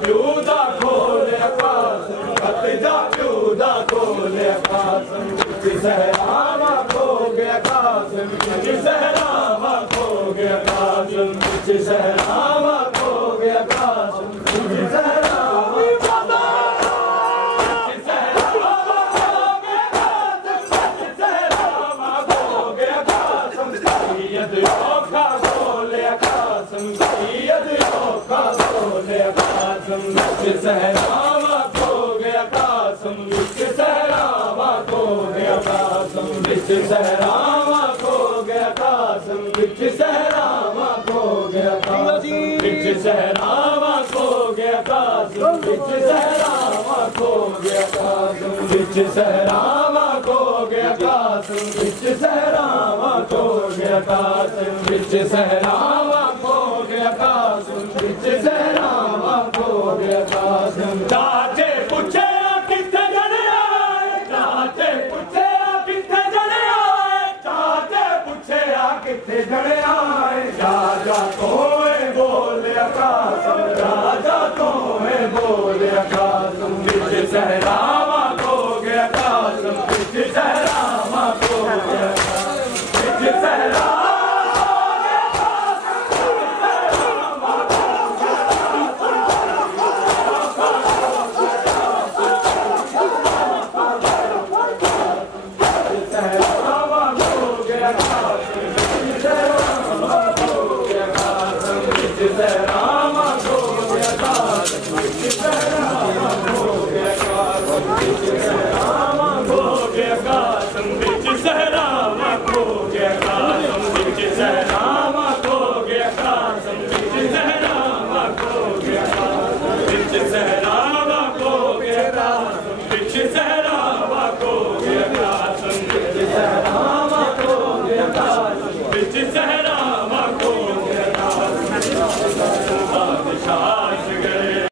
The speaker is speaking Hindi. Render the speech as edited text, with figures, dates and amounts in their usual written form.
प्यूदा खोले कासम खत जा प्यूदा खोले कासम सहरावा खो गया कासम सहरावा खो गया कासम सहरावा खो गया कासम सहरावा खो गया कासम सहरावा खो गया कासम सहरावा खो गया कासम सहरावा खो गया कासम सहरावा खो गया कासम सहरावा खो गया कासम सहरावा खो गया कासम सहरावा खो गया कासम सहरावा खो गया कासम सहरावा खो गया कासम चाचे पूछे कितने जने आए चाचे पूछे कितने जने आए चाचे पूछे कितने जने आए राजा तो बोले कासम राजा तो बोले कासम सहरावा खो गया कासम सहरावा खो गया सहरा सहरावा खो गया कासम